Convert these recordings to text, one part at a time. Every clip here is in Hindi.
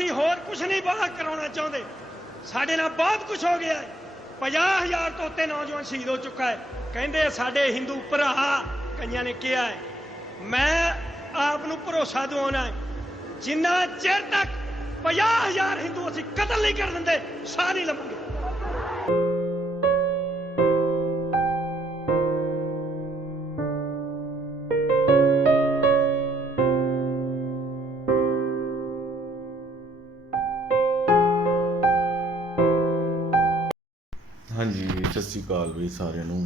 ਅਸੀਂ ਹੋਰ ਕੁਝ ਨਹੀਂ ਬਾਹਰ ਕਰਾਉਣਾ ਚਾਹੁੰਦੇ। ਸਾਡੇ ਨਾਲ ਬਹੁਤ ਕੁਝ ਹੋ ਗਿਆ ਹੈ। 50,000 ਤੋਂ ਉੱਤੇ ਨੌਜਵਾਨ ਸ਼ਹੀਦ ਹੋ ਚੁੱਕਾ ਹੈ। ਕਹਿੰਦੇ ਸਾਡੇ ਹਿੰਦੂ ਭਰਾ, ਕਈਆਂ ਨੇ ਕਿਹਾ ਹੈ। ਮੈਂ ਆਪ ਨੂੰ ਭਰੋਸਾ ਦਿਵਾਉਣਾ ਹੈ, ਜਿੰਨਾ ਚਿਰ ਤੱਕ 50,000 ਹਿੰਦੂ ਅਸੀਂ ਕਤਲ ਨਹੀਂ ਕਰ ਦਿੰਦੇ, ਸਾਹ ਨਹੀਂ ਲਵਾਂਗੇ। हाँ जी, सत श्री अकाल भी सारे नूं।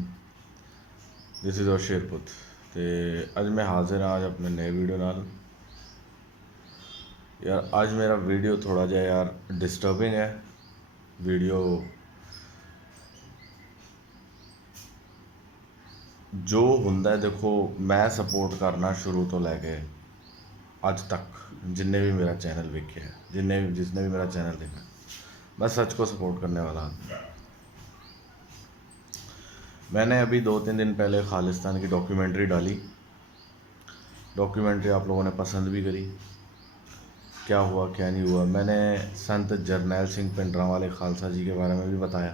दिस इज़ और शेरपुत ते अज मैं हाजिर हाँ आज अपने नए वीडियो नाल। यार अज मेरा वीडियो थोड़ा जिहा यार डिस्टर्बिंग है। वीडियो जो हुंदा है, देखो मैं सपोर्ट करना शुरू तो लैके अज तक जिन्ने भी मेरा चैनल वेखे है, जिसने भी मेरा चैनल देखा, मैं सच को सपोर्ट करने वाला आदमी। मैंने अभी 2-3 दिन पहले खालिस्तान की डॉक्यूमेंट्री डाली। डॉक्यूमेंट्री आप लोगों ने पसंद भी करी। क्या हुआ क्या नहीं हुआ, मैंने संत जरनैल सिंह भिंडरांवाले खालसा जी के बारे में भी बताया।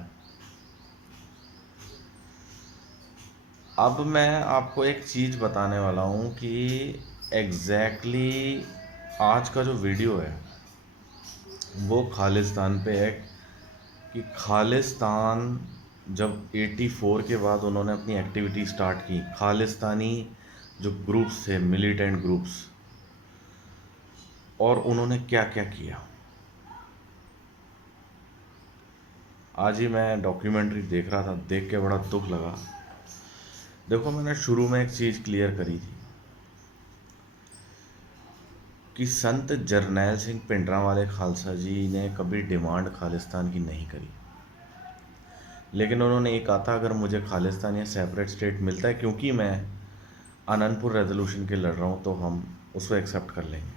अब मैं आपको एक चीज़ बताने वाला हूँ कि एग्जैक्टली आज का जो वीडियो है वो खालिस्तान पे है कि खालिस्तान जब 84 के बाद उन्होंने अपनी एक्टिविटी स्टार्ट की, खालिस्तानी जो ग्रुप्स थे, मिलिटेंट ग्रुप्स, और उन्होंने क्या क्या किया। आज ही मैं डॉक्यूमेंट्री देख रहा था, देख के बड़ा दुख लगा। देखो मैंने शुरू में एक चीज़ क्लियर करी थी कि संत जरनैल सिंह भिंडरांवाले खालसा जी ने कभी डिमांड खालिस्तान की नहीं करी, लेकिन उन्होंने ये कहा था अगर मुझे खालिस्तान या सेपरेट स्टेट मिलता है, क्योंकि मैं आनंदपुर रेजोल्यूशन के लड़ रहा हूँ, तो हम उसको एक्सेप्ट कर लेंगे।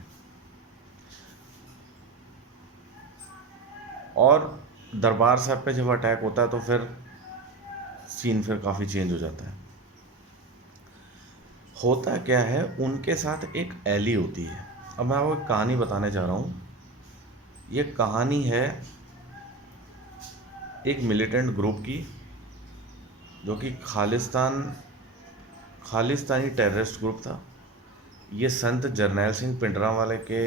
और दरबार साहब पे जब अटैक होता है तो फिर सीन फिर काफ़ी चेंज हो जाता है। होता क्या है, उनके साथ एक एली होती है। अब मैं आपको एक कहानी बताने जा रहा हूँ। ये कहानी है एक मिलिटेंट ग्रुप की, जो कि खालिस्तानी टेररिस्ट ग्रुप था। ये संत जरनैल सिंह भिंडरांवाले के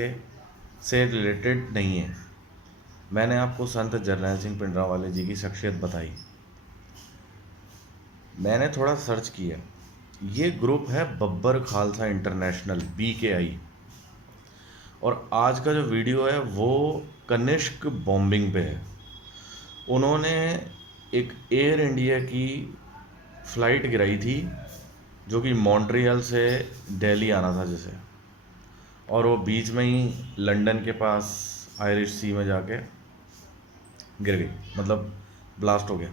से रिलेटेड नहीं है। मैंने आपको संत जरनैल सिंह भिंडरांवाले जी की शख्सियत बताई। मैंने थोड़ा सर्च किया। ये ग्रुप है बब्बर खालसा इंटरनेशनल, BKI। और आज का जो वीडियो है वो कनिष्क बॉम्बिंग पे है। उन्होंने एक एयर इंडिया की फ़्लाइट गिराई थी, जो कि मॉन्ट्रियल से दिल्ली आना था जिसे, और वो बीच में ही लंदन के पास आयरिश सी में जाके गिर गई, मतलब ब्लास्ट हो गया।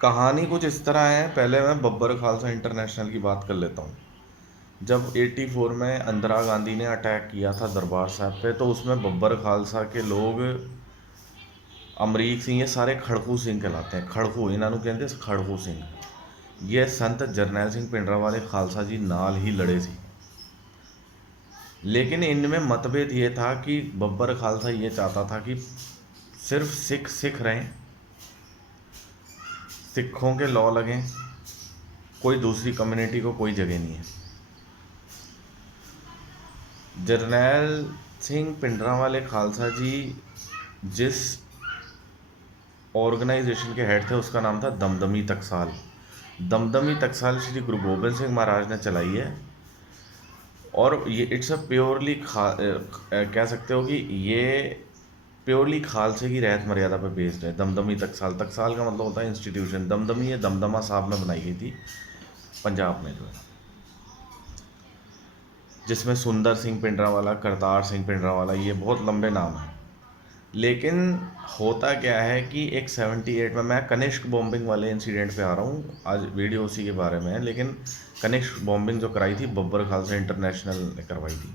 कहानी कुछ इस तरह है। पहले मैं बब्बर खालसा इंटरनेशनल की बात कर लेता हूँ। जब 84 में इंदिरा गांधी ने अटैक किया था दरबार साहब पे, तो उसमें बब्बर खालसा के लोग, अमरीक सिंह, ये सारे खड़कू सिंह कहलाते हैं। खड़कू इन्हों कहते खड़कू सिंह। ये संत जरनैल सिंह भिंडरांवाले खालसा जी नाल ही लड़े थे। लेकिन इनमें मतभेद ये था कि बब्बर खालसा ये चाहता था कि सिर्फ सिख रहें, सिखों के लॉ लगें, कोई दूसरी कम्युनिटी को कोई जगह नहीं है। जरनैल सिंह भिंडरांवाले खालसा जी जिस ऑर्गेनाइजेशन के हेड थे उसका नाम था दमदमी टकसाल। दमदमी टकसाल श्री गुरु गोबिंद सिंह महाराज ने चलाई है। और ये इट्स अ प्योरली कह सकते हो कि ये प्योरली खालसे की रहत मर्यादा पर बेस्ड है। दमदमी टकसाल, टकसाल का मतलब होता है इंस्टीट्यूशन। दमदमी ये दमदमा साहब में बनाई गई थी, पंजाब में जो है, जिसमें सुंदर सिंह भिंडरांवाला, करतार सिंह भिंडरांवाला, ये बहुत लंबे नाम हैं। लेकिन होता क्या है कि एक 78 में, मैं कनिष्क बॉम्बिंग वाले इंसिडेंट पे आ रहा हूँ, आज वीडियो उसी के बारे में है। लेकिन कनिष्क बॉम्बिंग जो कराई थी बब्बर खालसा इंटरनेशनल ने करवाई थी।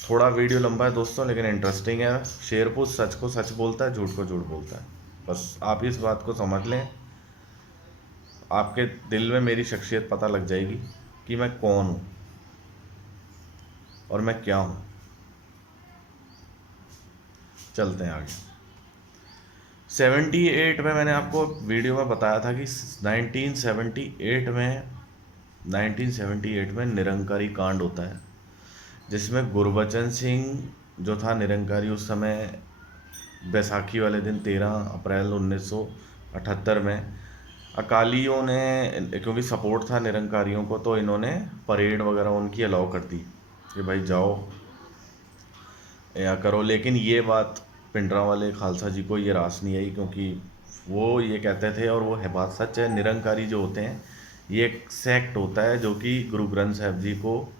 थोड़ा वीडियो लंबा है दोस्तों, लेकिन इंटरेस्टिंग है। शेरपुत सच को सच बोलता है, झूठ को झूठ बोलता है। बस आप इस बात को समझ लें, आपके दिल में मेरी शख्सियत पता लग जाएगी कि मैं कौन हूँ। और मैं क्या हूँ। चलते हैं आगे। 78 में मैंने आपको वीडियो में बताया था कि 1978 में निरंकारी कांड होता है, जिसमें गुरबचन सिंह जो था निरंकारी उस समय, बैसाखी वाले दिन 13 अप्रैल 1978 में अकालियों ने, क्योंकि सपोर्ट था निरंकारियों को, तो इन्होंने परेड वगैरह उनकी अलाउ कर दी कि भाई जाओ या करो। लेकिन ये बात पिंडरावाले खालसा जी को ये रास नहीं आई, क्योंकि वो ये कहते थे, और वो है बात सच है, निरंकारी जो होते हैं ये एक सेक्ट होता है जो कि गुरु ग्रंथ साहिब जी को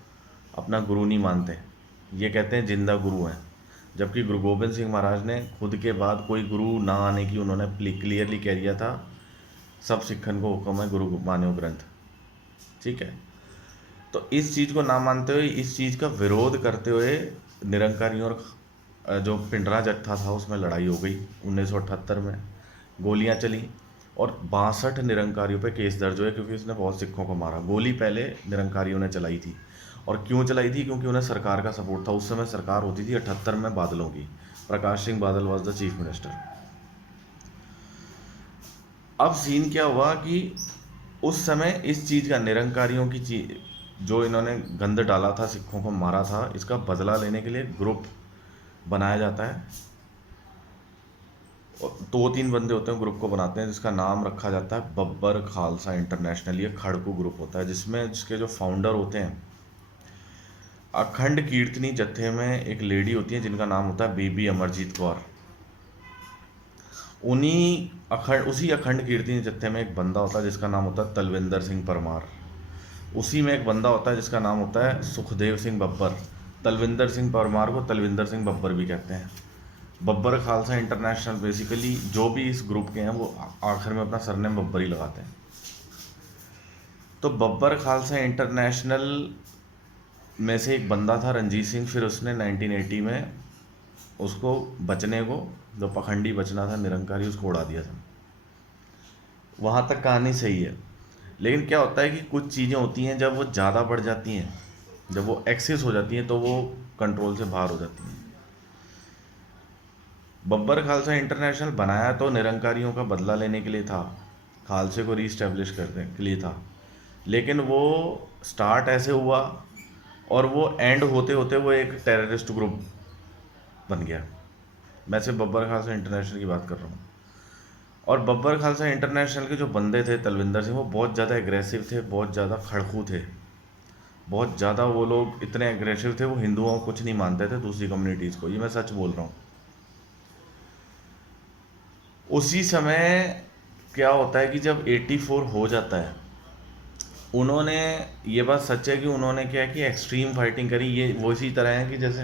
अपना गुरु नहीं मानते। ये कहते हैं जिंदा गुरु हैं, जबकि गुरु गोबिंद सिंह महाराज ने खुद के बाद कोई गुरु ना आने की उन्होंने क्लियरली कह दिया था, सब सिखन को हुक्म है गुरु मान्यो ग्रंथ। ठीक है, तो इस चीज़ को ना मानते हुए, इस चीज़ का विरोध करते हुए निरंकारियों और जो पिंडरा जत्था था उसमें लड़ाई हो गई 1978 में, गोलियां चली और 62 निरंकारियों पे केस दर्ज हुए, क्योंकि उसने बहुत सिखों को मारा। गोली पहले निरंकारियों ने चलाई थी, और क्यों चलाई थी, क्योंकि उन्हें सरकार का सपोर्ट था। उस समय सरकार होती थी 78 में बादलों की, Prakash Singh Badal was the chief minister. अब सीन क्या हुआ कि उस समय इस चीज़ का, निरंकारियों की चीज जो इन्होंने गंद डाला था, सिखों को मारा था, इसका बदला लेने के लिए ग्रुप बनाया जाता है। और 2-3 बंदे होते हैं ग्रुप को बनाते हैं, जिसका नाम रखा जाता है बब्बर खालसा इंटरनेशनल। ये खड़कू ग्रुप होता है, जिसके जो फाउंडर होते हैं, अखंड कीर्तनी जत्थे में एक लेडी होती है जिनका नाम होता है बीबी अमरजीत कौर। उसी अखंड कीर्तनी जत्थे में एक बंदा होता है जिसका नाम होता है तलविंदर सिंह परमार। उसी में एक बंदा होता है जिसका नाम होता है सुखदेव सिंह बब्बर। तलविंदर सिंह परमार को तलविंदर सिंह बब्बर भी कहते हैं। बब्बर खालसा इंटरनेशनल बेसिकली जो भी इस ग्रुप के हैं वो आखिर में अपना सरनेम बब्बर ही लगाते हैं। तो बब्बर खालसा इंटरनेशनल में से एक बंदा था रंजीत सिंह, फिर उसने 1980 में उसको बचने को, जो पखंडी बचना था निरंकारी, उसको उड़ा दिया था। वहाँ तक कहानी सही है। लेकिन क्या होता है कि कुछ चीज़ें होती हैं जब वो ज़्यादा बढ़ जाती हैं, जब वो एक्सेस हो जाती हैं, तो वो कंट्रोल से बाहर हो जाती हैं। बब्बर खालसा इंटरनेशनल बनाया तो निरंकारियों का बदला लेने के लिए था, खालसे को रीस्टैब्लिश करने के लिए था, लेकिन वो स्टार्ट ऐसे हुआ और वो एंड होते होते वो एक टेररिस्ट ग्रुप बन गया। मैं सिर्फ बब्बर खालसा इंटरनेशनल की बात कर रहा हूँ। और बब्बर खालसा इंटरनेशनल के जो बंदे थे तलविंदर सिंह, वो बहुत ज़्यादा एग्रेसिव थे, बहुत ज़्यादा खड़कू थे, बहुत ज़्यादा वो लोग इतने एग्रेसिव थे, वो हिंदुओं को कुछ नहीं मानते थे, दूसरी कम्युनिटीज़ को। ये मैं सच बोल रहा हूँ। उसी समय क्या होता है कि जब 84 हो जाता है, उन्होंने, ये बात सच है कि उन्होंने क्या है कि एक्सट्रीम फाइटिंग करी। ये वो इसी तरह है कि जैसे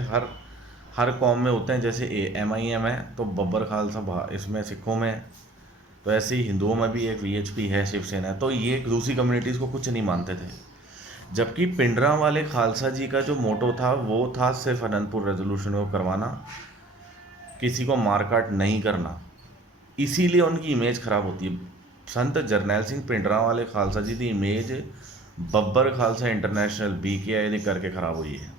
हर कौम में होते हैं, जैसे MIM है तो बब्बर खालसा इसमें सिखों में है, तो ऐसे ही हिंदुओं में भी एक VHP है, शिवसेना है। तो ये दूसरी कम्युनिटीज़ को कुछ नहीं मानते थे। जबकि पिंडरा वाले खालसा जी का जो मोटो था वो था सिर्फ अनंतपुर रेजोल्यूशन को करवाना, किसी को मारकाट नहीं करना। इसीलिए उनकी इमेज खराब होती है। संत जरनैल सिंह पिंडरा वाले खालसा जी की image Babbar Khalsa international BKI ने करके ख़राब हुई है।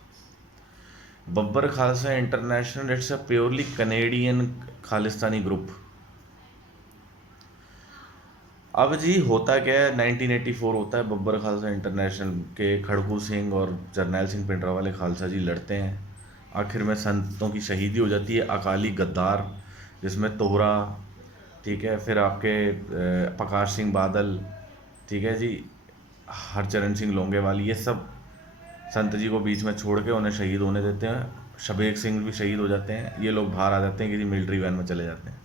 Babbar Khalsa international it's a purely Canadian Khalistani group. अब जी होता क्या है, 1984 होता है, बब्बर खालसा इंटरनेशनल के खड़कू सिंह और जरनैल सिंह पिंडरा वाले खालसा जी लड़ते हैं। आखिर में संतों की शहीदी हो जाती है, अकाली गद्दार जिसमें तोहरा, ठीक है, फिर आपके प्रकाश सिंह बादल, ठीक है जी, हरचरण सिंह लोंगेवाल, ये सब संत जी को बीच में छोड़ के उन्हें शहीद होने देते हैं। शबेग सिंह भी शहीद हो जाते हैं। ये लोग बाहर आ जाते हैं, किसी मिलिट्री वैन में चले जाते हैं।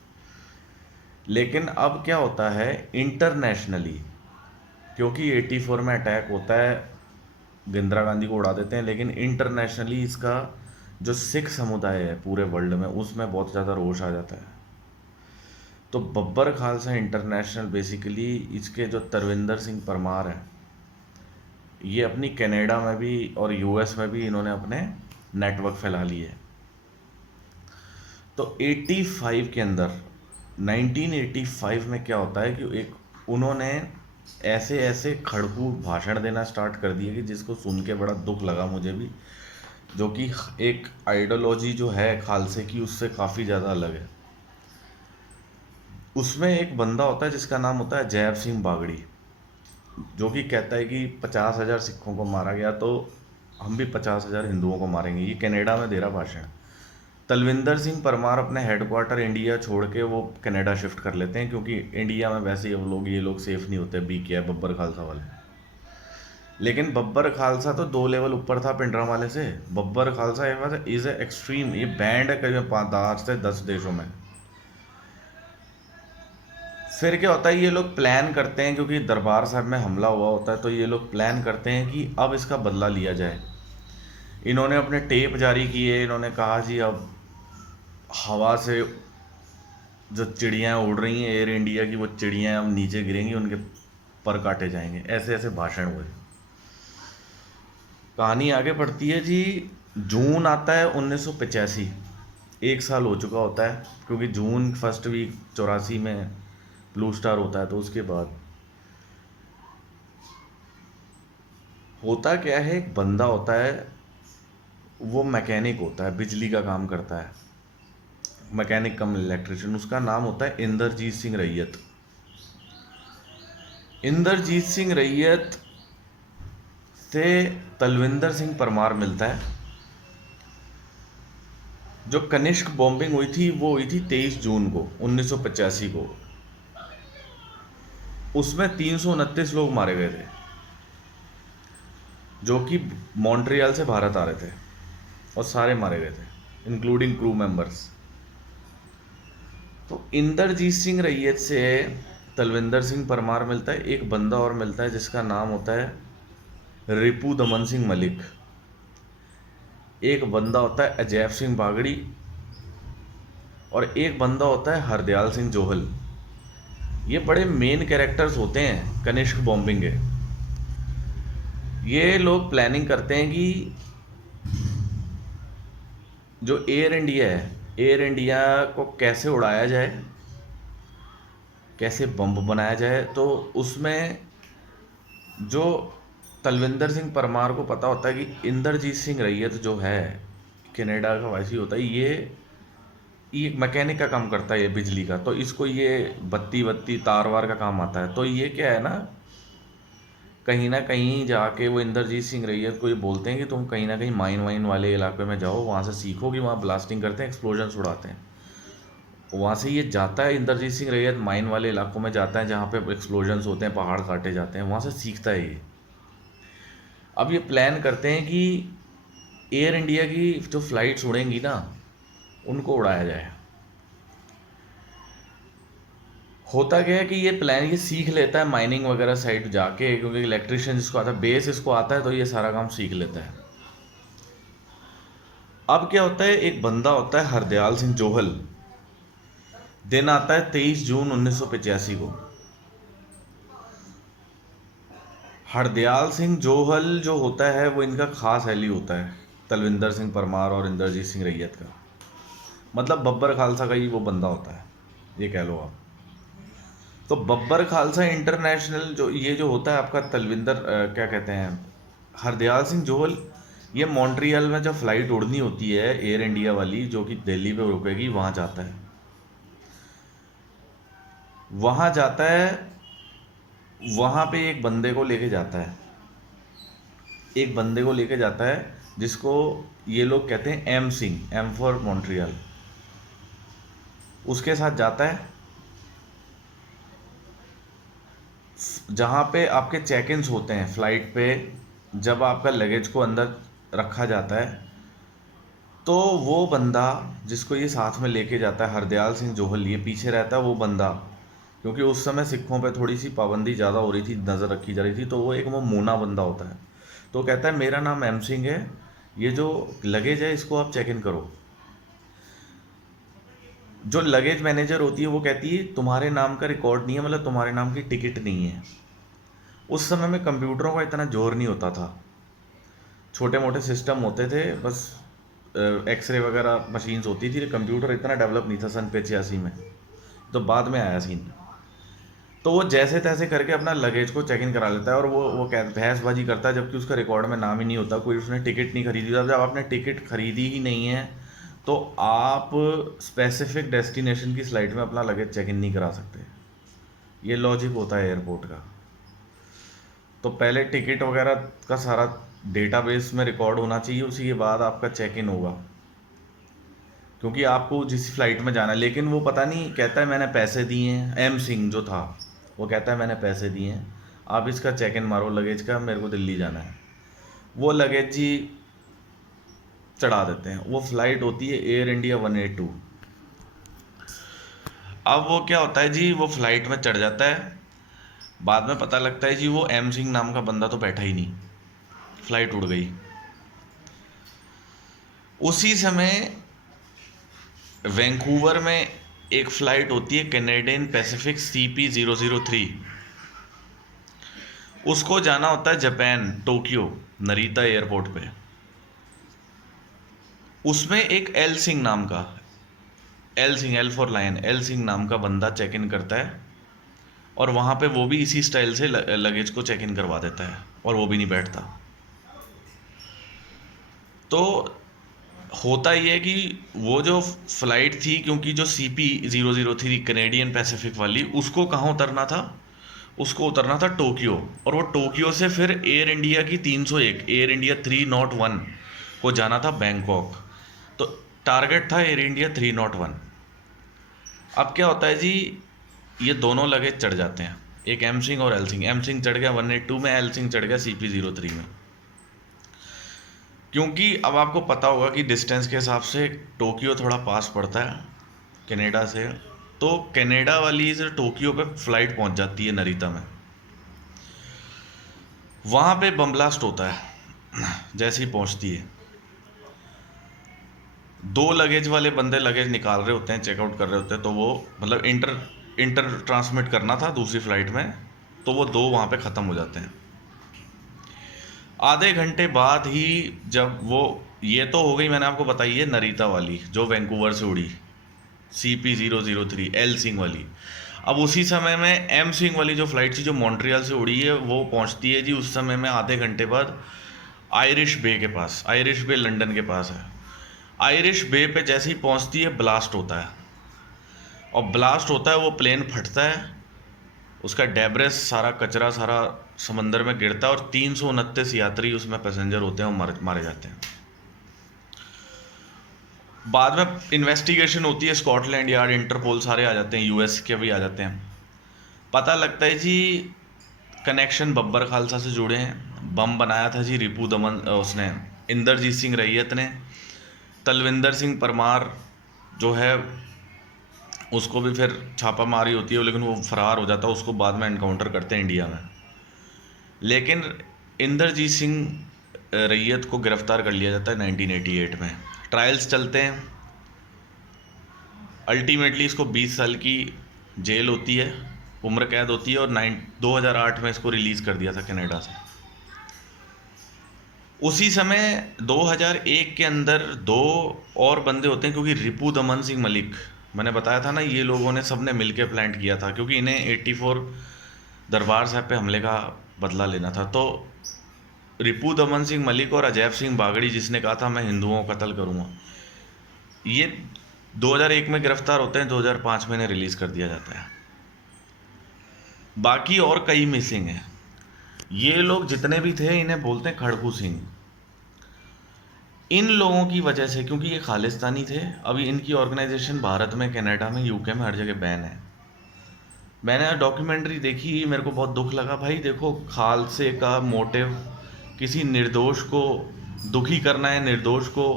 लेकिन अब क्या होता है इंटरनेशनली, क्योंकि 84 में अटैक होता है, इंदिरा गांधी को उड़ा देते हैं, लेकिन इंटरनेशनली इसका जो सिख समुदाय है पूरे वर्ल्ड में, उसमें बहुत ज़्यादा रोष आ जाता है। तो बब्बर खालसा इंटरनेशनल बेसिकली, इसके जो तरविंदर सिंह परमार हैं, ये अपनी कनाडा में भी और US में भी इन्होंने अपने नेटवर्क फैला लिए। तो 85 के अंदर, 1985 में क्या होता है कि उन्होंने ऐसे खड़कू भाषण देना स्टार्ट कर दिए कि जिसको सुन के बड़ा दुख लगा मुझे भी, जो कि एक आइडियोलॉजी जो है खालसे की उससे काफ़ी ज़्यादा अलग है। उसमें एक बंदा होता है जिसका नाम होता है जैब सिंह बागड़ी, जो कि कहता है कि 50,000 सिखों को मारा गया तो हम भी 50,000 हिंदुओं को मारेंगे। ये कनाडा में दे रहा भाषण। तलविंदर सिंह परमार अपने हेडक्वार्टर इंडिया छोड़ के वो कनाडा शिफ्ट कर लेते हैं, क्योंकि इंडिया में वैसे ही वो लोग ये लोग सेफ नहीं होते, BKI बब्बर खालसा वाले। लेकिन बब्बर खालसा तो 2 लेवल ऊपर था भिंडरांवाले से। Babbar Khalsa is a extreme, ये बैंड है करीब 5 से 10 देशों में। फिर क्या होता है, ये लोग प्लान करते हैं, क्योंकि दरबार साहब में हमला हुआ होता है, तो ये लोग प्लान करते हैं कि अब इसका बदला लिया जाए। इन्होंने अपने टेप जारी किए, इन्होंने कहा जी अब हवा से जो चिड़ियाँ उड़ रही हैं एयर इंडिया की, वो चिड़ियाँ अब नीचे गिरेंगी, उनके पर काटे जाएंगे। ऐसे ऐसे भाषण हुए। कहानी आगे बढ़ती है जी। जून आता है 1985, 1 साल हो चुका होता है, क्योंकि जून फर्स्ट वीक 84 में ब्लू स्टार होता है। तो उसके बाद होता क्या है, एक बंदा होता है, वो मैकेनिक होता है, बिजली का काम करता है, मैकेनिक कम इलेक्ट्रिशियन। उसका नाम होता है इंद्रजीत सिंह रैयत। इंद्रजीत सिंह रैयत से तलविंदर सिंह परमार मिलता है। जो कनिष्क बॉम्बिंग हुई थी वो हुई थी 23 जून को 1985 को। उसमें 329 लोग मारे गए थे, जो कि मॉन्ट्रियल से भारत आ रहे थे, और सारे मारे गए थे इंक्लूडिंग क्रू मेंबर्स। तो इंद्रजीत सिंह रैयत से तलविंदर सिंह परमार मिलता है। एक बंदा और मिलता है जिसका नाम होता है रिपू दमन सिंह मलिक। एक बंदा होता है अजैब सिंह बागड़ी, और एक बंदा होता है हरदयाल सिंह जोहल। ये बड़े मेन कैरेक्टर्स होते हैं कनिष्क बॉम्बिंग के। ये लोग प्लानिंग करते हैं कि जो एयर इंडिया है, एयर इंडिया को कैसे उड़ाया जाए, कैसे बम बनाया जाए। तो उसमें जो तलविंदर सिंह परमार को पता होता है कि इंद्रजीत सिंह रैयत जो है कनाडा का वासी होता है, ये एक मैकेनिक का काम करता है, ये बिजली का। तो इसको ये बत्ती तार वार का काम आता है। तो ये क्या है ना कहीं जाके वो इंद्रजीत सिंह रैयत को ये बोलते हैं कि तुम कहीं ना कहीं माइन वाइन वाले इलाके में जाओ, वहाँ से सीखो कि वहाँ ब्लास्टिंग करते हैं, एक्सप्लोजन उड़ाते हैं। वहाँ से ये जाता है, इंद्रजीत सिंह रैयत माइन वाले इलाकों में जाता है जहाँ पे एक्सप्लोजन्स होते हैं, पहाड़ काटे जाते हैं, वहाँ से सीखता है ये। अब ये प्लान करते हैं कि एयर इंडिया की जो फ्लाइट्स उड़ेंगी ना, उनको उड़ाया जाए। होता क्या है कि ये प्लान ये सीख लेता है माइनिंग वगैरह साइड जाके, क्योंकि इलेक्ट्रिशियन जिसको आता है, बेस इसको आता है, तो ये सारा काम सीख लेता है। अब क्या होता है, एक बंदा होता है हरदयाल सिंह जोहल। दिन आता है 23 जून 1985 को। हरदयाल सिंह जोहल जो होता है वो इनका खास एली होता है, तलविंदर सिंह परमार और इंद्रजीत सिंह रैयत का। मतलब बब्बर खालसा का ही वो बंदा होता है, ये कह लो आप। तो बब्बर खालसा इंटरनेशनल जो होता है आपका तलविंदर क्या कहते हैं, हरदयाल सिंह जोहल, ये मॉन्ट्रियल में जब फ्लाइट उड़नी होती है एयर इंडिया वाली जो कि दिल्ली पे रुकेगी, वहाँ जाता है। वहाँ जाता है, वहाँ पे एक बंदे को लेके जाता है, एक बंदे को लेके जाता है जिसको ये लोग कहते हैं M Singh, M for Montreal. उसके साथ जाता है, जहाँ पे आपके चेक इन्स होते हैं फ्लाइट पे, जब आपका लगेज को अंदर रखा जाता है, तो वो बंदा जिसको ये साथ में लेके जाता है हरदयाल सिंह जोहल, ये पीछे रहता है वो बंदा, क्योंकि उस समय सिखों पे थोड़ी सी पाबंदी ज़्यादा हो रही थी, नज़र रखी जा रही थी। तो वो मूना बंदा होता है। तो कहता है मेरा नाम एम सिंह है, ये जो लगेज है इसको आप चेक इन करो। जो लगेज मैनेजर होती है वो कहती है तुम्हारे नाम का रिकॉर्ड नहीं है, मतलब तुम्हारे नाम की टिकट नहीं है। उस समय में कंप्यूटरों का इतना जोर नहीं होता था, छोटे मोटे सिस्टम होते थे, बस एक्सरे वगैरह मशीन्स होती थी, कंप्यूटर इतना डेवलप नहीं था सन 85 में, तो बाद में आया सीन। तो वो जैसे तैसे करके अपना लगेज को चेक इन करा लेता है और वो बहसबाजी करता है, जबकि उसका रिकॉर्ड में नाम ही नहीं होता, कोई उसने टिकट नहीं खरीदी। जब आपने टिकट खरीदी ही नहीं है तो आप स्पेसिफिक डेस्टिनेशन की फ़्लाइट में अपना लगेज चेक इन नहीं करा सकते। ये लॉजिक होता है एयरपोर्ट का। तो पहले टिकट वगैरह का सारा डेटाबेस में रिकॉर्ड होना चाहिए, उसी के बाद आपका चेक इन होगा, क्योंकि आपको जिस फ्लाइट में जाना है। लेकिन वो पता नहीं, कहता है मैंने पैसे दिए हैं, एम सिंह जो था वो कहता है मैंने पैसे दिए हैं, आप इसका चेक इन मारो लगेज का, मेरे को दिल्ली जाना है। वो लगेज जी चढ़ा देते हैं। वो फ़्लाइट होती है एयर इंडिया 182। अब वो क्या होता है जी, वो फ्लाइट में चढ़ जाता है, बाद में पता लगता है जी वो एम सिंह नाम का बंदा तो बैठा ही नहीं, फ्लाइट उड़ गई। उसी समय वैंकूवर में एक फ़्लाइट होती है कैनेडियन पैसिफिक CP003, उसको जाना होता है जापान, टोक्यो, नरीता एयरपोर्ट पे। उसमें एक एल सिंह नाम का, L Singh, L for lion, L Singh नाम का बंदा चेक इन करता है, और वहाँ पे वो भी इसी स्टाइल से लगेज को चेक इन करवा देता है, और वो भी नहीं बैठता। तो होता ये है कि वो जो फ़्लाइट थी, क्योंकि जो CP003 कैनेडियन पैसिफिक वाली, उसको कहाँ उतरना था, उसको उतरना था टोक्यो, और वो टोक्यो से फिर एयर इंडिया की 301, एयर इंडिया 301 को जाना था बैंकॉक। तो टारगेट था एयर इंडिया 301। अब क्या होता है जी, ये दोनों लगेज चढ़ जाते हैं, एक एम सिंह और एल सिंह। एम सिंह चढ़ गया 182 में, एल सिंह चढ़ गया CP03 में। क्योंकि अब आपको पता होगा कि डिस्टेंस के हिसाब से टोक्यो थोड़ा पास पड़ता है कनाडा से, तो कनाडा वाली से टोक्यो पे फ्लाइट पहुंच जाती है नरीता में। वहाँ पे बम ब्लास्ट होता है जैसे ही पहुंचती है। 2 लगेज वाले बंदे लगेज निकाल रहे होते हैं, चेकआउट कर रहे होते हैं, तो वो मतलब इंटर ट्रांसमिट करना था दूसरी फ्लाइट में, तो वो 2 वहाँ पे ख़त्म हो जाते हैं। आधे घंटे बाद ही जब वो, ये तो हो गई मैंने आपको बताई है नरीता वाली जो वैंकूवर से उड़ी, CP003 एल सिंह वाली। अब उसी समय में एम सिंह वाली जो फ्लाइट थी जो मॉन्ट्रियल से उड़ी है, वो पहुंचती है जी उस समय में आधे घंटे बाद आयरिश बे के पास। आयरिश बे लंदन के पास है। आयरिश बे पे जैसे ही पहुंचती है ब्लास्ट होता है, और ब्लास्ट होता है वो प्लेन फटता है, उसका डेब्रेस सारा कचरा सारा समंदर में गिरता है, और 329 यात्री उसमें पैसेंजर होते हैं, वो मारे जाते हैं। बाद में इन्वेस्टिगेशन होती है, स्कॉटलैंड यार्ड, इंटरपोल सारे आ जाते हैं, US के भी आ जाते हैं। पता लगता है जी कनेक्शन बब्बर खालसा से जुड़े हैं। बम बनाया था जी रिपू दमन, उसने इंदरजीत सिंह रैयत ने। तलविंदर सिंह परमार जो है उसको भी फिर छापामारी होती है, लेकिन वो फरार हो जाता है, उसको बाद में एनकाउंटर करते हैं इंडिया में। लेकिन इंदरजीत सिंह रैयत को गिरफ्तार कर लिया जाता है 1988 में। ट्रायल्स चलते हैं, अल्टीमेटली इसको 20 साल की जेल होती है, उम्र कैद होती है, और 2008 में इसको रिलीज़ कर दिया था कनाडा से। उसी समय 2001 के अंदर 2 और बंदे होते हैं, क्योंकि रिपू दमन सिंह मलिक, मैंने बताया था ना, ये लोगों ने सबने मिलकर प्लान किया था, क्योंकि इन्हें 84 दरबार साहब पे हमले का बदला लेना था। तो रिपू दमन सिंह मलिक और अजैब सिंह बागड़ी, जिसने कहा था मैं हिंदुओं को कत्ल करूँगा, ये 2001 में गिरफ्तार होते हैं, 2005 में इन्हें रिलीज़ कर दिया जाता है। बाकी और कई मिसिंग हैं। ये लोग जितने भी थे इन्हें बोलते हैं खड़कू सिंह। इन लोगों की वजह से, क्योंकि ये खालिस्तानी थे, अभी इनकी ऑर्गेनाइजेशन भारत में, कनाडा में, UK में हर जगह बैन है। मैंने डॉक्यूमेंट्री देखी, मेरे को बहुत दुख लगा। भाई देखो, खालसे का मोटिव किसी निर्दोष को दुखी करना है, निर्दोष को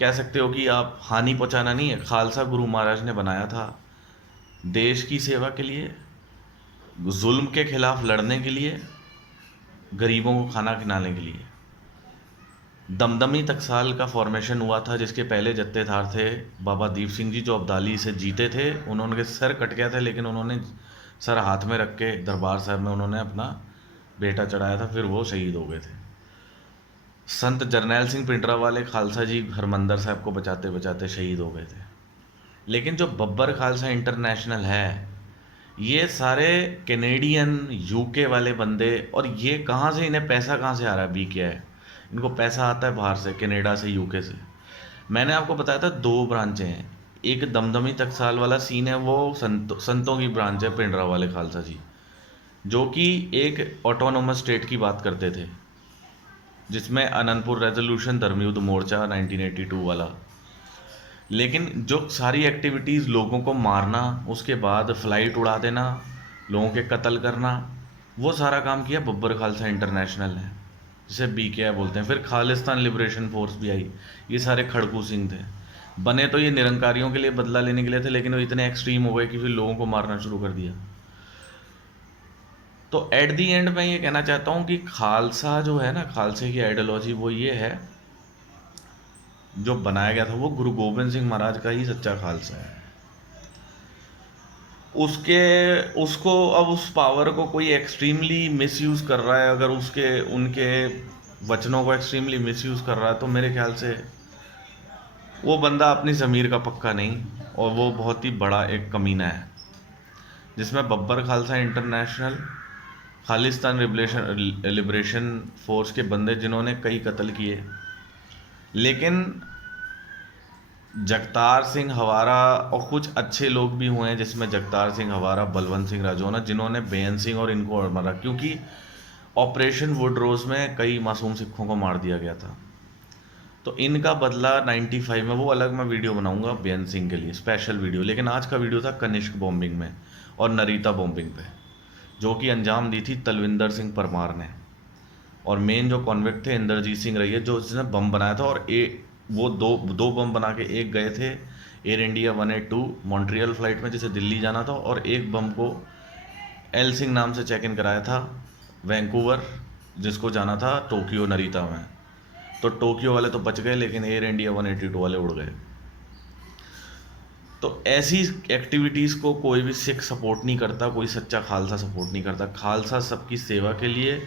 कह सकते हो कि आप हानि पहुंचाना नहीं है। खालसा गुरु महाराज ने बनाया था देश की सेवा के लिए, जुल्म के खिलाफ लड़ने के लिए, गरीबों को खाना खिलाने के लिए। दमदमी टकसाल का फॉर्मेशन हुआ था, जिसके पहले जत्थेदार थे बाबा दीप सिंह जी, जो अब्दाली से जीते थे। उन्होंने सर कट गया था, लेकिन उन्होंने सर हाथ में रख के दरबार साहब में उन्होंने अपना बेटा चढ़ाया था, फिर वो शहीद हो गए थे। संत जरनैल सिंह पिंडरा वाले खालसा जी हरमंदर साहब को बचाते बचाते शहीद हो गए थे। लेकिन जो बब्बर खालसा इंटरनेशनल है, ये सारे कैनेडियन यूके वाले बंदे, और ये कहाँ से, इन्हें पैसा कहाँ से आ रहा है, बी क्या है, इनको पैसा आता है बाहर से, कनाडा से, यूके से। मैंने आपको बताया था 2 ब्रांचें हैं। एक दमदमी टकसाल वाला सीन है, वो संतों की ब्रांच है, पिंडरा वाले खालसा जी, जो कि एक ऑटोनोमस स्टेट की बात करते थे, जिसमें अनंतपुर रेजोल्यूशन, धर्मयुद्ध मोर्चा 1982 वाला। लेकिन जो सारी एक्टिविटीज़, लोगों को मारना, उसके बाद फ्लाइट उड़ा देना, लोगों के कत्ल करना, वो सारा काम किया बब्बर खालसा इंटरनेशनल ने, जिसे BKI बोलते हैं। फिर खालिस्तान लिबरेशन फोर्स भी आई। ये सारे खड़कू सिंह थे। बने तो ये निरंकारियों के लिए, बदला लेने के लिए थे, लेकिन वो इतने एक्सट्रीम हो गए कि फिर लोगों को मारना शुरू कर दिया। तो एट दी एंड मैं ये कहना चाहता हूँ कि खालसा जो है ना, खालसे की आइडियोलॉजी वो ये है, जो बनाया गया था वो गुरु गोबिंद सिंह महाराज का ही सच्चा खालसा है। उसको अब उस पावर को कोई एक्सट्रीमली मिसयूज़ कर रहा है, अगर उनके वचनों को एक्सट्रीमली मिसयूज़ कर रहा है, तो मेरे ख्याल से वो बंदा अपनी ज़मीर का पक्का नहीं, और वो बहुत ही बड़ा एक कमीना है, जिसमें Babbar Khalsa international, Khalistan liberation force के बंदे, जिन्होंने कई कत्ल किए। लेकिन जगतार सिंह हवारा और कुछ अच्छे लोग भी हुए हैं, जिसमें जगतार सिंह हवारा, बलवंत सिंह राजौना, जिन्होंने बेअंत सिंह और इनको मारा, क्योंकि ऑपरेशन वुडरोज में कई मासूम सिखों को मार दिया गया था। तो इनका बदला 95 में, वो अलग मैं वीडियो बनाऊंगा बेअंत सिंह के लिए, स्पेशल वीडियो। लेकिन आज का वीडियो था कनिष्क बॉम्बिंग में और नरीता बॉम्बिंग पे, जो कि अंजाम दी थी तलविंदर सिंह परमार ने, और मेन जो कॉन्विक्ट थे इंद्रजीत सिंह रैये, जो जिसने बम बनाया था। और वो दो बम बना के, एक गए थे एयर इंडिया 182 मॉन्ट्रियल फ्लाइट में, जिसे दिल्ली जाना था, और एक बम को एल सिंह नाम से चेक इन कराया था वैंकूवर, जिसको जाना था टोक्यो नरीता में। तो टोक्यो वाले तो बच गए, लेकिन एयर इंडिया 182 वाले उड़ गए। तो ऐसी एक्टिविटीज़ को कोई भी सिख सपोर्ट नहीं करता, कोई सच्चा खालसा सपोर्ट नहीं करता। खालसा सबकी सेवा के लिए,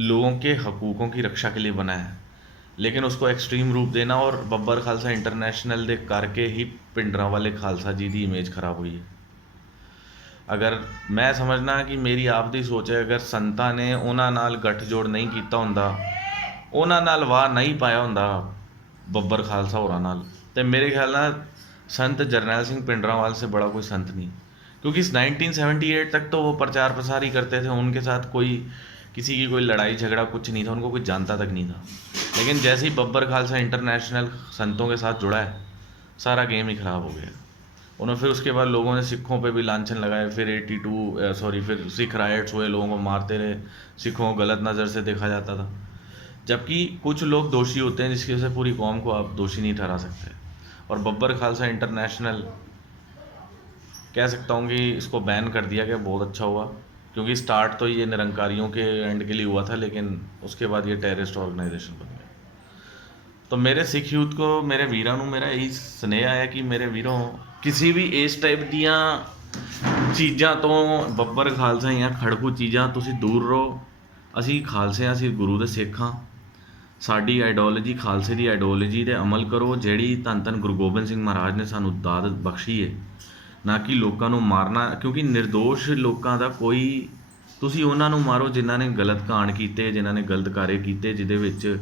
लोगों के हकूक़ों की रक्षा के लिए बना है, लेकिन उसको एक्सट्रीम रूप देना और बब्बर खालसा इंटरनेशनल दे करके ही पिंडरा वाले खालसा जी की इमेज खराब हुई है। अगर मैं समझना कि मेरी आपदी सोच है, अगर संतां ने उन्हां नाल गठजोड़ नहीं कीता हुंदा, उन्हां नाल वाह नहीं पाया हुंदा बब्बर खालसा होरां नाल, ते मेरे ख्याल नाल संत जरनैल सिंह पिंडरावाल से बड़ा कोई संत नहीं। क्योंकि 1978 तक तो वो प्रचार प्रसार ही करते थे, उनके साथ कोई किसी की कोई लड़ाई झगड़ा कुछ नहीं था, उनको कोई जानता तक नहीं था। लेकिन जैसे ही बब्बर खालसा इंटरनेशनल संतों के साथ जुड़ा है, सारा गेम ही ख़राब हो गया। उन्होंने फिर उसके बाद लोगों ने सिखों पे भी लांछन लगाए, फिर सिख राइट्स हुए, लोगों को मारते रहे, सिखों को गलत नज़र से देखा जाता था। जबकि कुछ लोग दोषी होते हैं, जिसकी वजह से पूरी कौम को आप दोषी नहीं ठहरा सकते। और बब्बर खालसा इंटरनेशनल, कह सकता हूँ कि इसको बैन कर दिया गया, बहुत अच्छा हुआ, क्योंकि स्टार्ट तो ये निरंकारियों के एंड के लिए हुआ था, लेकिन उसके बाद ये टेररिस्ट ऑर्गेनाइजेशन बन गया। तो मेरे सिख यूथ को, मेरे वीरां नूं मेरा यही स्नेहा है कि मेरे वीरों, किसी भी इस टाइप दियां चीज़ां तो, बब्बर खालसा या खड़कू चीज़ां तुसीं दूर रहो। असीं खालसे हां, असीं गुरु दे सिख हां। साडी आइडियोलॉजी खालसे की आइडियोलॉजी ते अमल करो, ਜਿਹੜੀ ਧੰਨ ਧੰਨ ਗੁਰੂ ਗੋਬਿੰਦ ਸਿੰਘ ਮਹਾਰਾਜ ਨੇ ਸਾਨੂੰ ਦਾਤ ਬਖਸ਼ੀ ਹੈ, ਨਾ ਕਿ ਲੋਕਾਂ ਨੂੰ ਮਾਰਨਾ। ਕਿਉਂਕਿ ਨਿਰਦੋਸ਼ ਲੋਕਾਂ ਦਾ ਕੋਈ, ਤੁਸੀਂ ਉਹਨਾਂ ਨੂੰ ਮਾਰੋ ਜਿਨ੍ਹਾਂ ਨੇ ਗਲਤ ਕਾਂਡ ਕੀਤੇ, ਜਿਨ੍ਹਾਂ ਨੇ ਗਲਤ ਕਾਰੇ ਕੀਤੇ, ਜਿਹਦੇ ਵਿੱਚ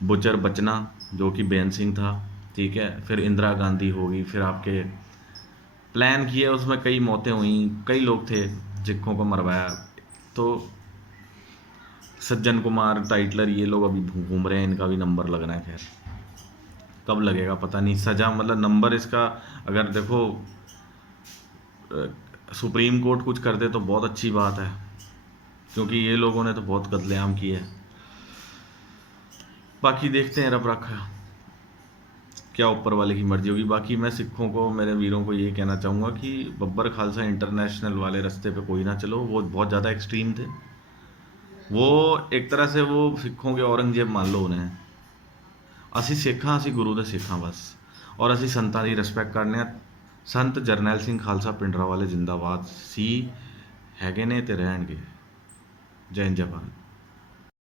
बुचर बचना जो कि बेअंत सिंह था, ठीक है, फिर इंदिरा गांधी होगी, फिर आपके प्लान किए, उसमें कई मौतें हुई, कई लोग थे सिखों को मरवाया। तो सज्जन कुमार टाइटलर, ये लोग अभी घूम रहे हैं, इनका भी नंबर लगना है, खैर कब लगेगा पता नहीं। सज़ा मतलब नंबर इसका, अगर देखो सुप्रीम कोर्ट कुछ कर दे तो बहुत अच्छी बात है, क्योंकि ये लोगों ने तो बहुत कत्लेआम किए हैं। बाकी देखते हैं, रब रखा, क्या ऊपर वाले की मर्जी होगी। बाकी मैं सिखों को, मेरे वीरों को ये कहना चाहूँगा कि बब्बर खालसा इंटरनेशनल वाले रास्ते पे कोई ना चलो, वो बहुत ज़्यादा एक्सट्रीम थे। वो एक तरह से वो सिखों के औरंगजेब मान लो उन्हें। असी सिख हाँ, असी गुरु दे सिख हाँ बस, और असी संतां दी रिस्पैक्ट करने। संत जरनैल सिंह खालसा पिंडरा वाले जिंदाबाद सी, हैगे ने ते रहणगे। जय हिंद जय भारत।